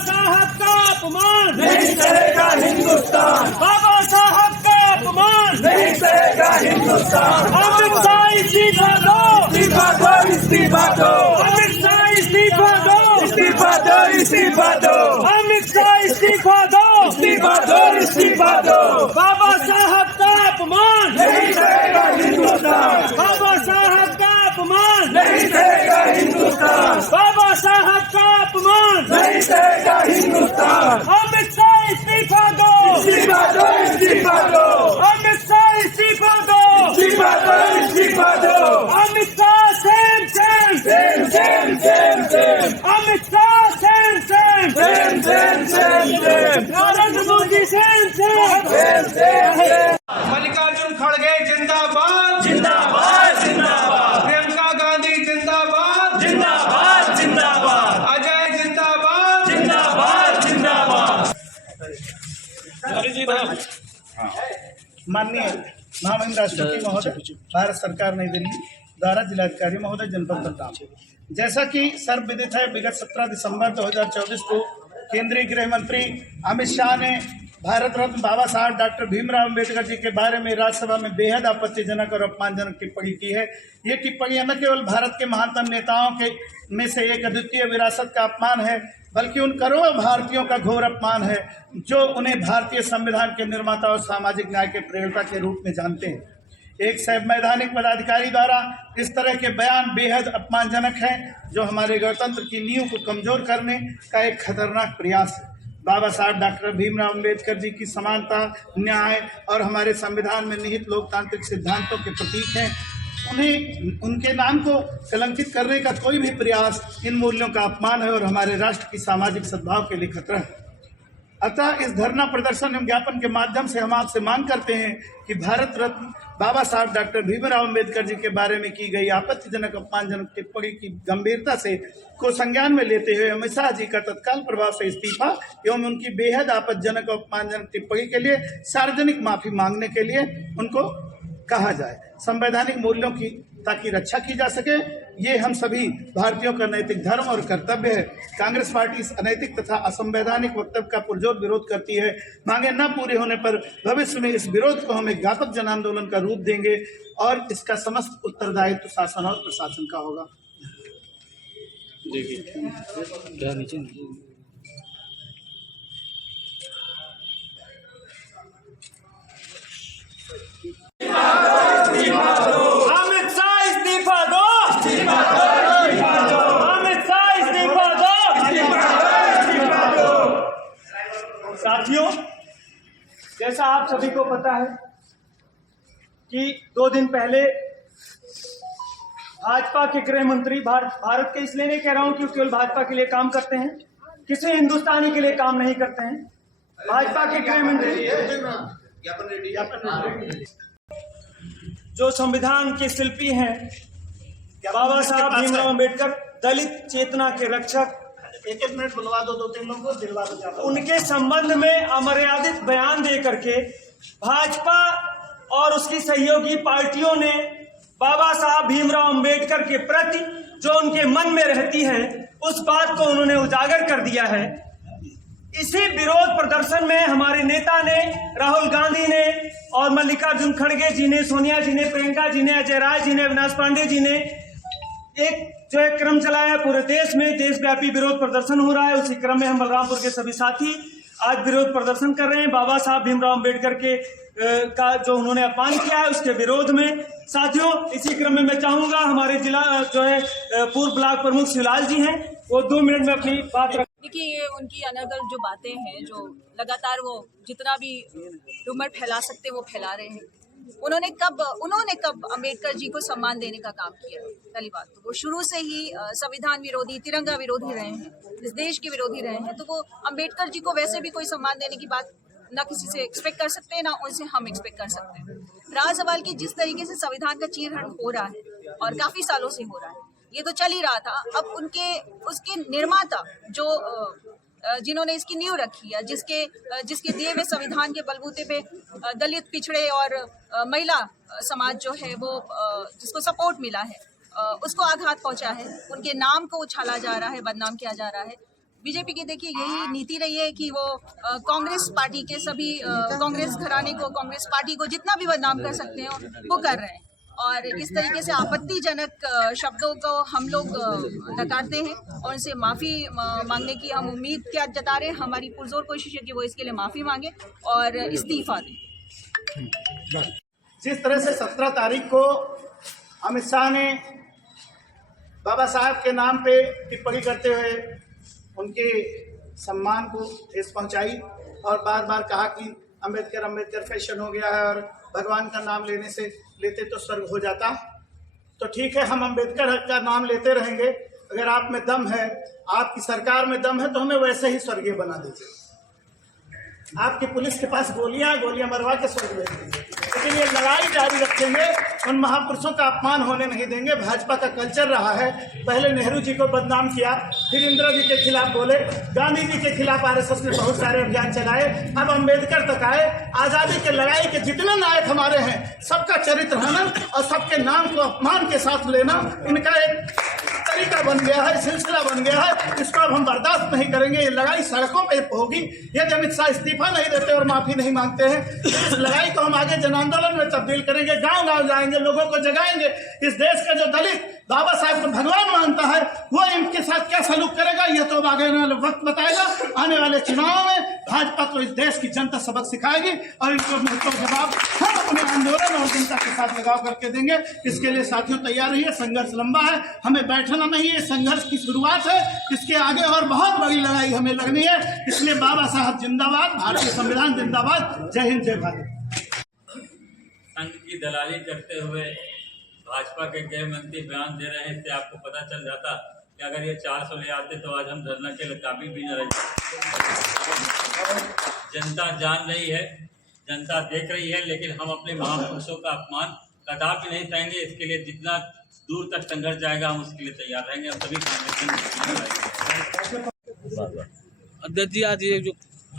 साहब का अपमान नहीं सहेगा हिंदुस्तान, बाबा साहब का अपमान नहीं सहेगा हिंदुस्तान। अमित शाह इस्तीफा दो, इस्तीफा दो, इस्तीफा दो, अमित शाह इस्तीफा दो, इस्तीफा दो, इस्तीफा दो, अमित शाह इस्तीफा दो, इस्तीफा दो, इस्तीफा दो। बाबा साहब का अपमान नहीं सहेगा हिंदुस्तान, बाबा साहब का अपमान नहीं सहेगा हिंदुस्तान, बाबा साहब का अपमान नहीं सहेगा हिंदुस्तान। अमित शाह इस्तीफा दो, इस्तीफा दो, इस्तीफा दो, अमित शाह इस्तीफा दो, इस्तीफा दो, इस्तीफा दो। Amit Shah same same same same same same Amit Shah same same same same same same Narendra Modi same same same same same. Mallikarjun खड़गे जिंदाबाद, जिंदाबाद, जिंदाबाद, प्रियंका गांधी जिंदाबाद, जिंदाबाद, जिंदाबाद, अजय जिंदाबाद, जिंदाबाद, जिंदाबाद। माननीय महामहिम राष्ट्रपति महोदय, भारत सरकार नई दिल्ली द्वारा जिलाधिकारी महोदय जनपद बलराम, जैसा कि सर्वविदित है, विगत 17 दिसंबर 2024 को केंद्रीय गृह मंत्री अमित शाह ने भारत रत्न बाबा साहब डॉक्टर भीमराव अम्बेडकर जी के बारे में राज्यसभा में बेहद आपत्तिजनक और अपमानजनक टिप्पणी की है। ये टिप्पणियां न केवल भारत के महानतम नेताओं के में से एक अद्वितीय विरासत का अपमान है, बल्कि उन करोड़ों भारतीयों का घोर अपमान है जो उन्हें भारतीय संविधान के निर्माता और सामाजिक न्याय के प्रेरणा के रूप में जानते हैं। एक संवैधानिक पदाधिकारी द्वारा इस तरह के बयान बेहद अपमानजनक है, जो हमारे गणतंत्र की नींव को कमजोर करने का एक खतरनाक प्रयास है। बाबा साहब डॉक्टर भीमराव अम्बेडकर जी की समानता, न्याय और हमारे संविधान में निहित लोकतांत्रिक सिद्धांतों के प्रतीक हैं। उन्हें उनके नाम को कलंकित करने का कोई भी प्रयास इन मूल्यों का अपमान है और हमारे राष्ट्र की सामाजिक सद्भाव के लिए खतरा है। अतः इस धरना प्रदर्शन एवं ज्ञापन के माध्यम से हम आपसे मांग करते हैं कि भारत रत्न बाबा साहब डॉक्टर भीमराव अम्बेडकर जी के बारे में की गई आपत्तिजनक अपमानजनक टिप्पणी की गंभीरता से को संज्ञान में लेते हुए अमित शाह जी का तत्काल प्रभाव से इस्तीफा एवं उनकी बेहद आपत्तिजनक और अपमानजनक टिप्पणी के लिए सार्वजनिक माफी मांगने के लिए उनको कहा जाए। संवैधानिक मूल्यों की ताकि रक्षा की जा सके, ये हम सभी भारतीयों का नैतिक धर्म और कर्तव्य है। कांग्रेस पार्टी इस अनैतिक तथा असंवैधानिक वक्तव्य का पुरजोर विरोध करती है। मांगे न पूरे होने पर भविष्य में इस विरोध को हम एक व्यापक जन आंदोलन का रूप देंगे और इसका समस्त उत्तरदायित्व शासन और प्रशासन का होगा। अमित शाह इस्तीफा दो, अमित शाह इस्तीफा दो। साथियों, जैसा आप सभी को पता है कि 2 दिन पहले भाजपा के गृह मंत्री, भारत के इसलिए नहीं कह रहा हूं कि केवल भाजपा के लिए काम करते हैं, किसी हिंदुस्तानी के लिए काम नहीं करते हैं। भाजपा के गृह मंत्री जो संविधान के शिल्पी हैं, बाबा साहब भीमराव अम्बेडकर, दलित चेतना के रक्षक, एक मिनट बुलवा दो, 2-3 लोगों को दिलवा दो। उनके संबंध में अमर्यादित बयान दे करके भाजपा और उसकी सहयोगी पार्टियों ने बाबा साहब भीमराव अम्बेडकर के प्रति जो उनके मन में रहती है उस बात को उन्होंने उजागर कर दिया है। इसी विरोध प्रदर्शन में हमारे नेता ने, राहुल गांधी ने और मल्लिकार्जुन खड़गे जी ने, सोनिया जी ने, प्रियंका जी ने, अजय राय जी ने, अविनाश पांडे जी ने एक जो है क्रम चलाया। पूरे देश में देशव्यापी विरोध प्रदर्शन हो रहा है। उसी क्रम में हम बलरामपुर के सभी साथी आज विरोध प्रदर्शन कर रहे हैं। बाबा साहब भीमराव अम्बेडकर के का जो उन्होंने अपमान किया है उसके विरोध में। साथियों, इसी क्रम में मैं चाहूंगा हमारे जिला जो है पूर्व ब्लॉक प्रमुख शिवलाल जी हैं, वो 2 मिनट में अपनी बात रख। देखिए, ये उनकी अनर्गल जो बातें हैं, जो लगातार वो जितना भी रूमर फैला सकते हैं वो फैला रहे हैं। उन्होंने कब अम्बेडकर जी को सम्मान देने का काम किया? पहली बात तो वो शुरू से ही संविधान विरोधी, तिरंगा विरोधी रहे हैं, इस देश के विरोधी रहे हैं। तो वो अम्बेडकर जी को वैसे भी कोई सम्मान देने की बात ना किसी से एक्सपेक्ट कर सकते हैं, ना उनसे हम एक्सपेक्ट कर सकते हैं। रहा सवाल की जिस तरीके से संविधान का चीरहरण हो रहा है और काफी सालों से हो रहा है, ये तो चल ही रहा था। अब उसके निर्माता जो जिन्होंने इसकी नींव रखी है, जिसके दिए हुए संविधान के बलबूते पे दलित, पिछड़े और महिला समाज जो है वो जिसको सपोर्ट मिला है, उसको आघात पहुंचा है, उनके नाम को उछाला जा रहा है, बदनाम किया जा रहा है। बीजेपी की देखिए यही नीति रही है कि वो कांग्रेस पार्टी के सभी कांग्रेस घराने को, कांग्रेस पार्टी को जितना भी बदनाम कर सकते हैं वो कर रहे हैं। और इस तरीके से आपत्तिजनक शब्दों को हम लोग नकारते हैं और उनसे माफ़ी मांगने की हम उम्मीद क्या जता रहे हैं। हमारी पुरजोर कोशिश है कि वो इसके लिए माफ़ी मांगे और इस्तीफा दें। जिस तरह से 17 तारीख को अमित शाह ने बाबा साहब के नाम पे टिप्पणी करते हुए उनके सम्मान को ठेस पहुंचाई और बार बार कहा कि अम्बेडकर फैशन हो गया है और भगवान का नाम लेते तो स्वर्ग हो जाता, तो ठीक है, हम अम्बेडकर का नाम लेते रहेंगे। अगर आप में दम है, आपकी सरकार में दम है, तो हमें वैसे ही स्वर्गीय बना दीजिए। आपकी पुलिस के पास गोलियां मरवा के स्वर्ग भेज दीजिए, लेकिन ये लड़ाई जारी रखेंगे, उन महापुरुषों का अपमान होने नहीं देंगे। भाजपा का कल्चर रहा है, पहले नेहरू जी को बदनाम किया, फिर इंदिरा जी के खिलाफ बोले, गांधी जी के खिलाफ आरएसएस ने बहुत सारे अभियान चलाए, अब अम्बेडकर तक आए। आज़ादी के लड़ाई के जितने नायक हमारे हैं, सबका चरित्र हनन और सबके नाम को अपमान के साथ लेना इनका एक तरीका बन गया है, सिलसिला बन गया है। इसको अब हम बर्दाश्त नहीं करेंगे। ये लड़ाई सड़कों पे होगी। यदि अमित शाह इस्तीफा नहीं देते और माफी नहीं मांगते हैं, तो इस लड़ाई को हम आगे जन आंदोलन में तब्दील करेंगे। गांव गांव जाएंगे, लोगों को जगाएंगे। इस देश का जो दलित बाबा साहब को भगवान मानता है, वो इनके साथ क्या सलूक करेगा, ये तो आगे वाले वक्त बताएगा। आने वाले चुनाव में भाजपा को इस देश की जनता सबक सिखाएगी और इनको मुंहतोड़ जवाब हम अपने आंदोलन और जनता के साथ लगाव करके देंगे। इसके लिए साथियों तैयार रहिए। संघर्ष लंबा है, हमें बैठना नहीं है। संघर्ष की शुरुआत है, इसके आगे और बहुत बड़ी लड़ाई हमें लड़नी है। इसलिए बाबा साहब जिंदाबाद, भारतीय संविधान जिंदाबाद। जय हिंद, जय भारत। संघ की दलाली करते हुए भाजपा के गृह मंत्री बयान दे रहे हैं, इससे आपको पता चल जाता कि अगर ये 400 ले आते तो आज हम धरना के लिए काबिल भी न रहते। जनता जान रही है, जनता देख रही है, लेकिन हम अपने महापुरुषों का अपमान कदापि नहीं सहेंगे। इसके लिए जितना दूर तक संघर्ष जाएगा हम उसके लिए तैयार रहेंगे। हम सभी अध्यक्ष जी, आज ये जो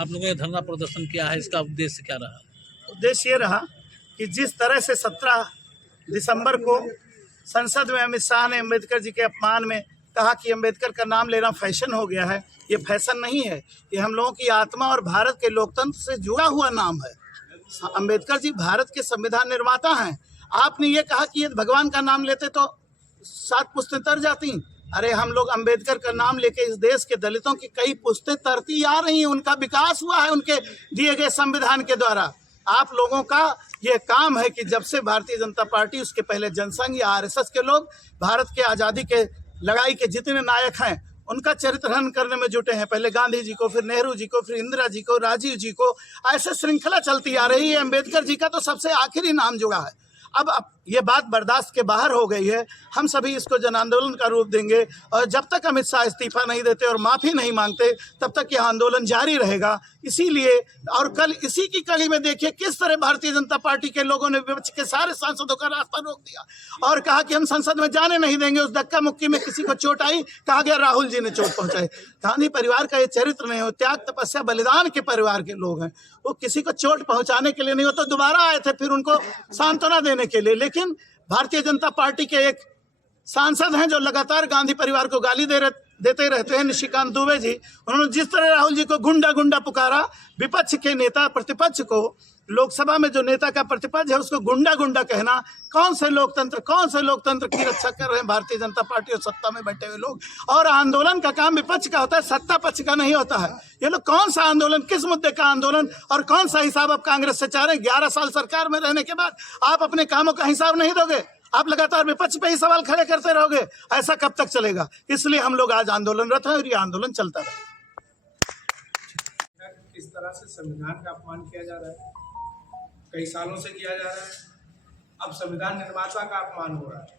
आप लोगों ने धरना प्रदर्शन किया है, इसका उद्देश्य क्या रहा? उद्देश्य ये रहा कि जिस तरह से 17 दिसंबर को संसद में अमित शाह ने अम्बेडकर जी के अपमान में कहा कि अम्बेडकर का नाम लेना फैशन हो गया है, ये फैशन नहीं है, ये हम लोगों की आत्मा और भारत के लोकतंत्र से जुड़ा हुआ नाम है। अम्बेडकर जी भारत के संविधान निर्माता हैं। आपने ये कहा कि ये भगवान का नाम लेते तो 7 पुश्तें तर जाती। अरे हम लोग अम्बेडकर का नाम लेके इस देश के दलितों की कई पुश्तें तरती आ रही हैं, उनका विकास हुआ है उनके दिए गए संविधान के द्वारा। आप लोगों का ये काम है कि जब से भारतीय जनता पार्टी, उसके पहले जनसंघ या आरएसएस के लोग भारत के आज़ादी के लड़ाई के जितने नायक हैं उनका चरित्रहनन करने में जुटे हैं। पहले गांधी जी को, फिर नेहरू जी को, फिर इंदिरा जी को, राजीव जी को, ऐसे श्रृंखला चलती आ रही है। अम्बेडकर जी का तो सबसे आखिरी नाम जुड़ा है। अब ये बात बर्दाश्त के बाहर हो गई है। हम सभी इसको जन आंदोलन का रूप देंगे और जब तक अमित शाह इस्तीफा नहीं देते और माफ़ी नहीं मांगते तब तक यह आंदोलन जारी रहेगा। इसीलिए और कल इसी की कड़ी में देखिए किस तरह भारतीय जनता पार्टी के लोगों ने विपक्ष के सारे सांसदों का रास्ता रोक दिया और कहा कि हम संसद में जाने नहीं देंगे। उस धक्का मुक्की में किसी को चोट आई, कहा गया राहुल जी ने चोट पहुंचाई। गांधी परिवार का ये चरित्र नहीं हो, त्याग तपस्या बलिदान के परिवार के लोग हैं। वो किसी को चोट पहुंचाने के लिए नहीं हो, तो दोबारा आए थे फिर उनको सांत्वना देने के लिए। लेकिन भारतीय जनता पार्टी के एक सांसद हैं जो लगातार गांधी परिवार को गाली देते रहते हैं, निशिकांत दुबे जी। उन्होंने जिस तरह राहुल जी को गुंडा गुंडा पुकारा, विपक्ष के नेता प्रतिपक्ष को, लोकसभा में जो नेता का प्रतिपक्ष है उसको गुंडा गुंडा कहना, कौन से लोकतंत्र की रक्षा कर रहे हैं भारतीय जनता पार्टी और सत्ता में बैठे हुए लोग। और आंदोलन का काम विपक्ष का होता है, सत्ता पक्ष का नहीं होता है। ये लोग कौन सा आंदोलन, किस मुद्दे का आंदोलन और कौन सा हिसाब आप कांग्रेस से चाह रहे हैं? 11 साल सरकार में रहने के बाद आप अपने कामों का हिसाब नहीं दोगे, आप लगातार विपक्ष पे ही सवाल खड़े करते रहोगे। ऐसा कब तक चलेगा? इसलिए हम लोग आज आंदोलनरत हैं और ये आंदोलन चलता रहेगा। किस तरह से संविधान का अपमान किया जा रहा है, कई सालों से किया जा रहा है, अब संविधान निर्माता का अपमान हो रहा है।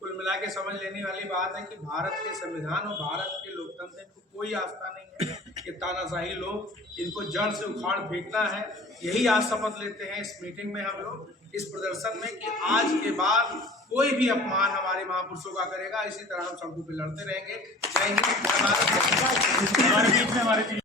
कुल मिला के समझ लेने वाली बात है कि भारत के संविधान और भारत के लोकतंत्र को कोई आस्था नहीं है। ये तानाशाही लोग, इनको जड़ से उखाड़ फेंकना है। यही आज शपथ लेते हैं इस मीटिंग में, हम लोग इस प्रदर्शन में, कि आज के बाद कोई भी अपमान हमारे महापुरुषों का करेगा। इसी तरह हम सड़कों पे लड़ते रहेंगे। जय हिंद, जय भारत।